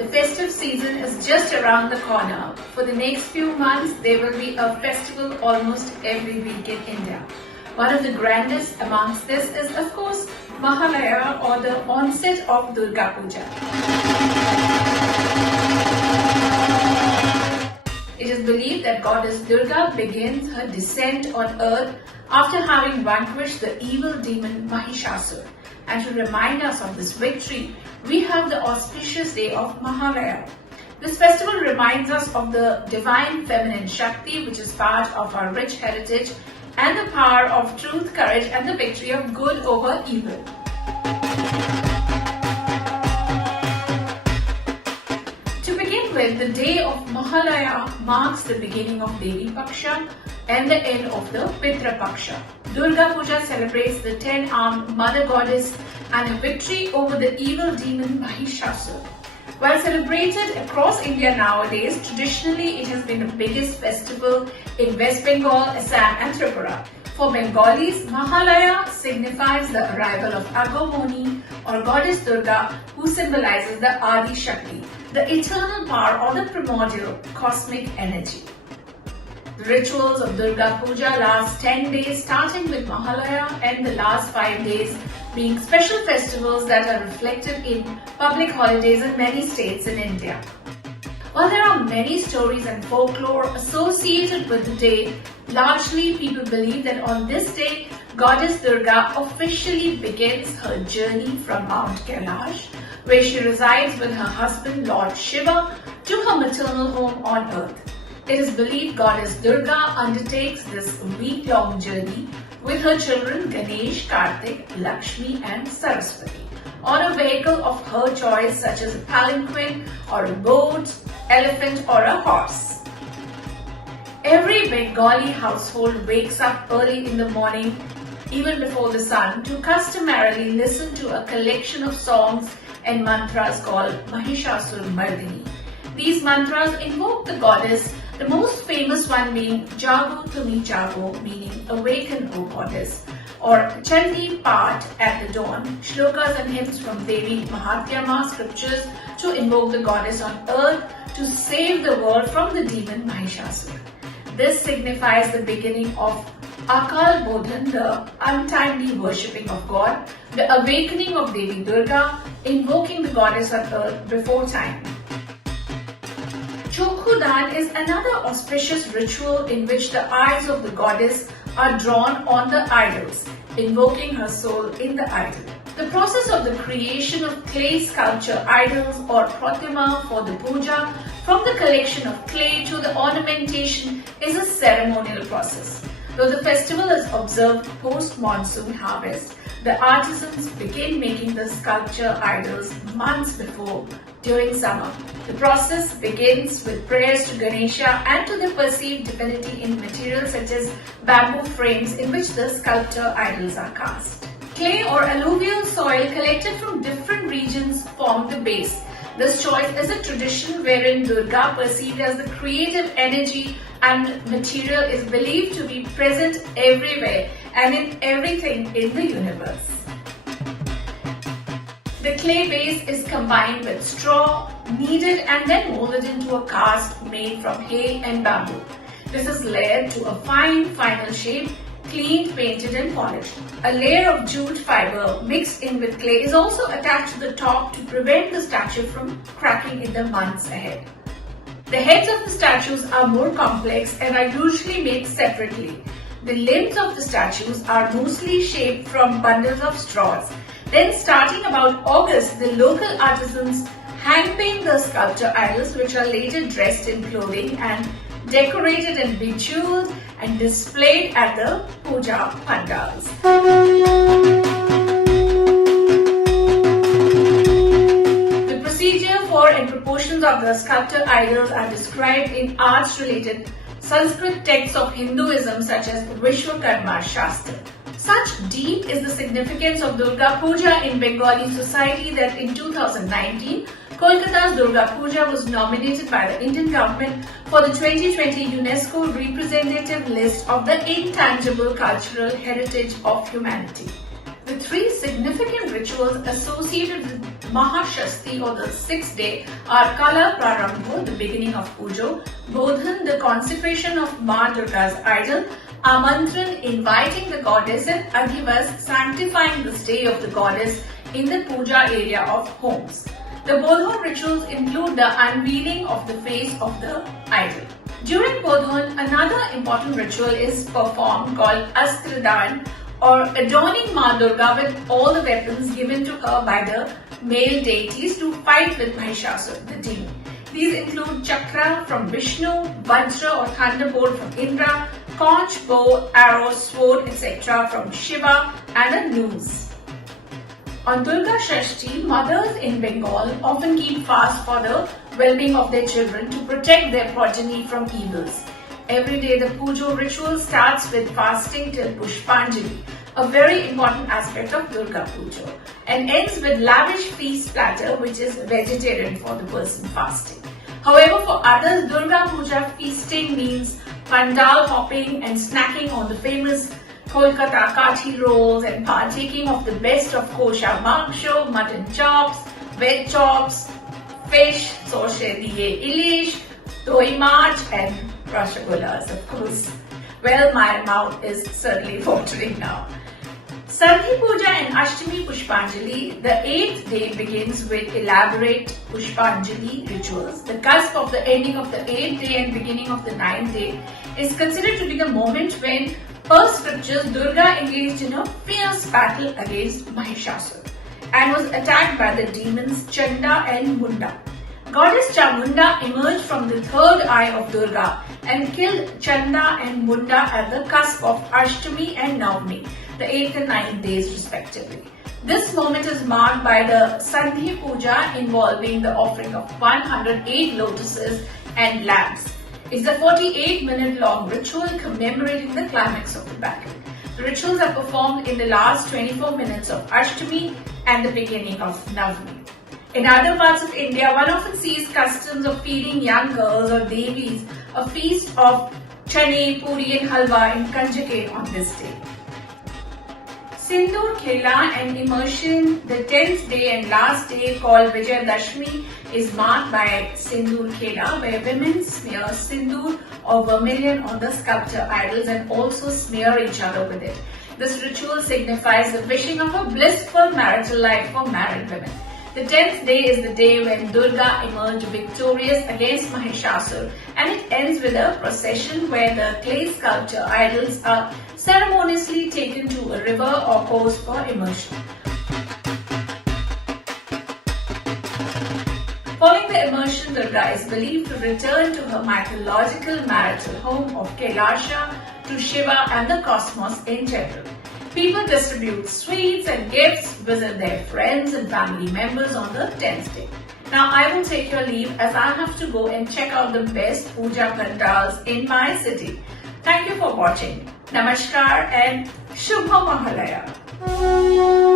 The festive season is just around the corner. For the next few months, there will be a festival almost every week in India. One of the grandest amongst this is, of course, Mahalaya, or the onset of Durga Puja. It is believed that goddess Durga begins her descent on earth after having vanquished the evil demon Mahishasur. And to remind us of this victory, we have the auspicious day of Mahalaya. This festival reminds us of the divine feminine Shakti, which is part of our rich heritage, and the power of truth, courage, and the victory of good over evil. To begin with, the day of Mahalaya marks the beginning of Devi Paksha and the end of the Pitra Paksha. Durga Puja celebrates the 10-armed mother goddess and a victory over the evil demon Mahishasur. While celebrated across India nowadays, traditionally it has been the biggest festival in West Bengal, Assam and Tripura. For Bengalis, Mahalaya signifies the arrival of Agomoni, or goddess Durga, who symbolizes the Adi Shakti, the eternal power or the primordial cosmic energy. The rituals of Durga Puja last 10 days, starting with Mahalaya, and the last 5 days being special festivals that are reflected in public holidays in many states in India. While there are many stories and folklore associated with the day, largely people believe that on this day, goddess Durga officially begins her journey from Mount Kailash, where she resides with her husband Lord Shiva, to her maternal home on earth. It is believed goddess Durga undertakes this week-long journey with her children Ganesh, Kartik, Lakshmi and Saraswati on a vehicle of her choice, such as a palanquin or a boat, elephant or a horse. Every Bengali household wakes up early in the morning, even before the sun, to customarily listen to a collection of songs and mantras called Mahishasur Mardini. These mantras invoke the goddess, the most famous one being Jago Tumi Jago, meaning awaken O goddess, or Chandi Path at the dawn, shlokas and hymns from Devi Mahatyama scriptures to invoke the goddess on earth to save the world from the demon Mahishasur. This signifies the beginning of Akal Bodhan, the untimely worshipping of God, the awakening of Devi Durga, invoking the goddess on earth before time. Chokhudan is another auspicious ritual in which the eyes of the goddess are drawn on the idols, invoking her soul in the idol. The process of the creation of clay sculpture idols or pratima for the puja, from the collection of clay to the ornamentation, is a ceremonial process. Though the festival is observed post-monsoon harvest, the artisans begin making the sculpture idols months before, during summer. The process begins with prayers to Ganesha and to the perceived divinity in materials such as bamboo frames in which the sculpture idols are cast. Clay or alluvial soil collected from different regions form the base. This choice is a tradition wherein Durga, perceived as the creative energy and material, is believed to be present everywhere and in everything in the universe. The clay base is combined with straw, kneaded and then molded into a cast made from hay and bamboo. This is layered to a fine final shape, cleaned, painted and polished. A layer of jute fiber mixed in with clay is also attached to the top to prevent the statue from cracking in the months ahead. The heads of the statues are more complex and are usually made separately. The limbs of the statues are mostly shaped from bundles of straws. Then, starting about August, the local artisans hand paint the sculpture idols, which are later dressed in clothing and decorated and bejeweled and displayed at the puja pandals. The procedure for and proportions of the sculpture idols are described in arts-related Sanskrit texts of Hinduism such as Vishwakarma Shastra. Such deep is the significance of Durga Puja in Bengali society that in 2019, Kolkata's Durga Puja was nominated by the Indian government for the 2020 UNESCO representative list of the intangible cultural heritage of humanity. The three significant rituals associated with Mahashasti or the sixth day are Kala Prarambha, the beginning of Pujo, Bodhan, the consecration of Ma Durga's idol, Amantran, inviting the goddess, and Adhivas, sanctifying the stay of the goddess in the puja area of homes. The Bodhon rituals include the unveiling of the face of the idol. During Bodhon, another important ritual is performed called Astradan, or adorning Ma Durga with all the weapons given to her by the male deities to fight with Mahishasura, the demon. These include Chakra from Vishnu, Vajra or thunderbolt from Indra, conch, bow, arrow, sword, etc. from Shiva, and a noose. On Durga Shashti, mothers in Bengal often keep fast for the well-being of their children to protect their progeny from evils. Every day the Pujo ritual starts with fasting till Pushpanjali, a very important aspect of Durga Puja, and ends with lavish feast platter which is vegetarian for the person fasting. However, for others, Durga Puja feasting means pandal hopping and snacking on the famous Kolkata kathi rolls and partaking of the best of kosher mangsho, mutton chops, veg chops, fish, soshe diye ilish, doi march and rasagullas, of course. Well, my mouth is certainly watering now. Sandhi Puja and Ashtami Pushpanjali, the 8th day begins with elaborate Pushpanjali rituals. The cusp of the ending of the 8th day and beginning of the 9th day is considered to be the moment when, per scriptures, Durga engaged in a fierce battle against Mahishasura and was attacked by the demons Chanda and Munda. Goddess Chamunda emerged from the third eye of Durga and killed Chanda and Munda at the cusp of Ashtami and Navami, the 8th and 9th days respectively. This moment is marked by the Sandhi Puja involving the offering of 108 lotuses and lamps. It's a 48-minute long ritual commemorating the climax of the battle. The rituals are performed in the last 24 minutes of Ashtami and the beginning of Navami. In other parts of India, one often sees customs of feeding young girls or devis a feast of chane, puri and halwa in Kanjake on this day. Sindoor Khela and immersion, the 10th day and last day called Vijayadashmi, is marked by Sindoor Khela, where women smear sindoor or vermilion on the sculpture idols and also smear each other with it. This ritual signifies the wishing of a blissful marital life for married women. The 10th day is the day when Durga emerged victorious against Mahishasura, and it ends with a procession where the clay sculpture idols are ceremoniously taken to a river or coast for immersion. Following the immersion, Durga is believed to return to her mythological marital home of Kailasha, to Shiva and the cosmos in general. People distribute sweets and gifts, visit their friends and family members on the 10th day. Now I will take your leave as I have to go and check out the best puja pandals in my city. Thank you for watching. Namaskar and Shubha Mahalaya.